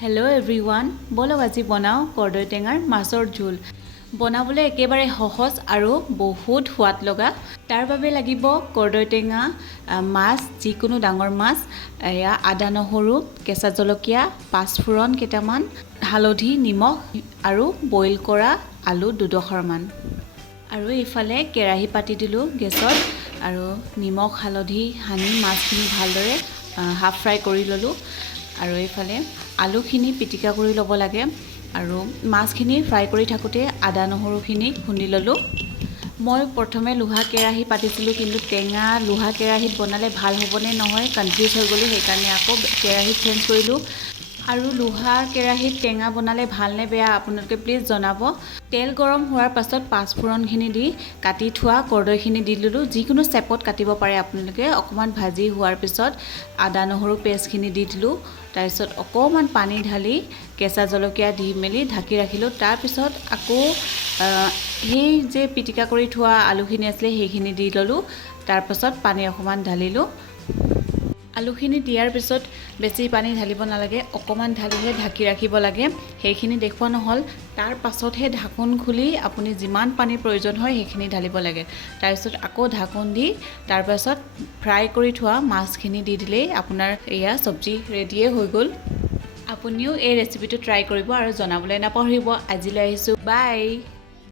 Hello' everyone, বলক আজি বনাওঁ কৰ্দৈ টেঙাৰ মাছৰ জোল। বনাবলৈ একেবাৰে সহজ আৰু বহুত সোৱাদ লগা। তাৰ বাবে লাগিব কৰ্দৈ টেঙা, মাছ, যিকোনো ডাঙৰ মাছ, এয়া আদা নহৰু, কেঁচা জলকীয়া, পাঁচফোৰণ কেইটামান, হালধি, নিমখ আৰু বইল কৰা আলু 2ডোখৰমান। আৰু এইফালে কেৰাহী পাতি দিলোঁ গেছত আৰু নিমখ হালধি সানি মাছখিনি ভালদৰে হাফ ফ্ৰাই কৰি ল'লোঁ। আৰু এইফালে আলুখিনি পিটিকা কৰি ল'ব লাগে আৰু মাছখিনি ফ্ৰাই কৰি থাকোঁতে আদা নহৰুখিনি খুন্দি ল'লোঁ। মই প্ৰথমে লোহা কেৰাহী পাতিছিলোঁ, কিন্তু টেঙা লোহা কেৰাহীত বনালে ভাল হ'বনে নহয় কনফিউজ হৈ গ'লোঁ, সেইকাৰণে আকৌ কেৰাহী চেঞ্জ কৰিলোঁ। আৰু লোহাৰ কেৰাহীত টেঙা বনালে ভালনে বেয়া আপোনালোকে প্লিজ জনাব। তেল গৰম হোৱাৰ পাছত পাঁচফোৰণখিনি দি কাটি থোৱা কৰ্দৈখিনি দি দিলোঁ। যিকোনো চেপত কাটিব পাৰে আপোনালোকে। অকণমান ভাজি হোৱাৰ পিছত আদা নহৰু পেষ্টখিনি দি দিলোঁ। তাৰপিছত অকণমান পানী ঢালি কেঁচা জলকীয়া দি মেলি ঢাকি ৰাখিলোঁ। তাৰপিছত আকৌ সেই যে পিটিকা কৰি থোৱা আলুখিনি আছিলে সেইখিনি দি ল'লোঁ। তাৰপাছত পানী অকণমান ঢালিলোঁ। আলুখিনি দিয়াৰ পিছত বেছি পানী ঢালিব নালাগে, অকণমান ঢালিহে ঢাকি ৰাখিব লাগে। সেইখিনি দেখুওৱা নহ'ল। তাৰ পাছতহে ঢাকোন খুলি আপুনি যিমান পানীৰ প্ৰয়োজন হয় সেইখিনি ঢালিব লাগে। তাৰপিছত আকৌ ঢাকোন দি তাৰপাছত ফ্ৰাই কৰি থোৱা মাছখিনি দি দিলেই আপোনাৰ এয়া চব্জি ৰেডিয়ে হৈ গ'ল। আপুনিও এই ৰেচিপিটো ট্ৰাই কৰিব আৰু জনাবলৈ নাপাহৰিব। আজিলৈ আহিছোঁ, বাই।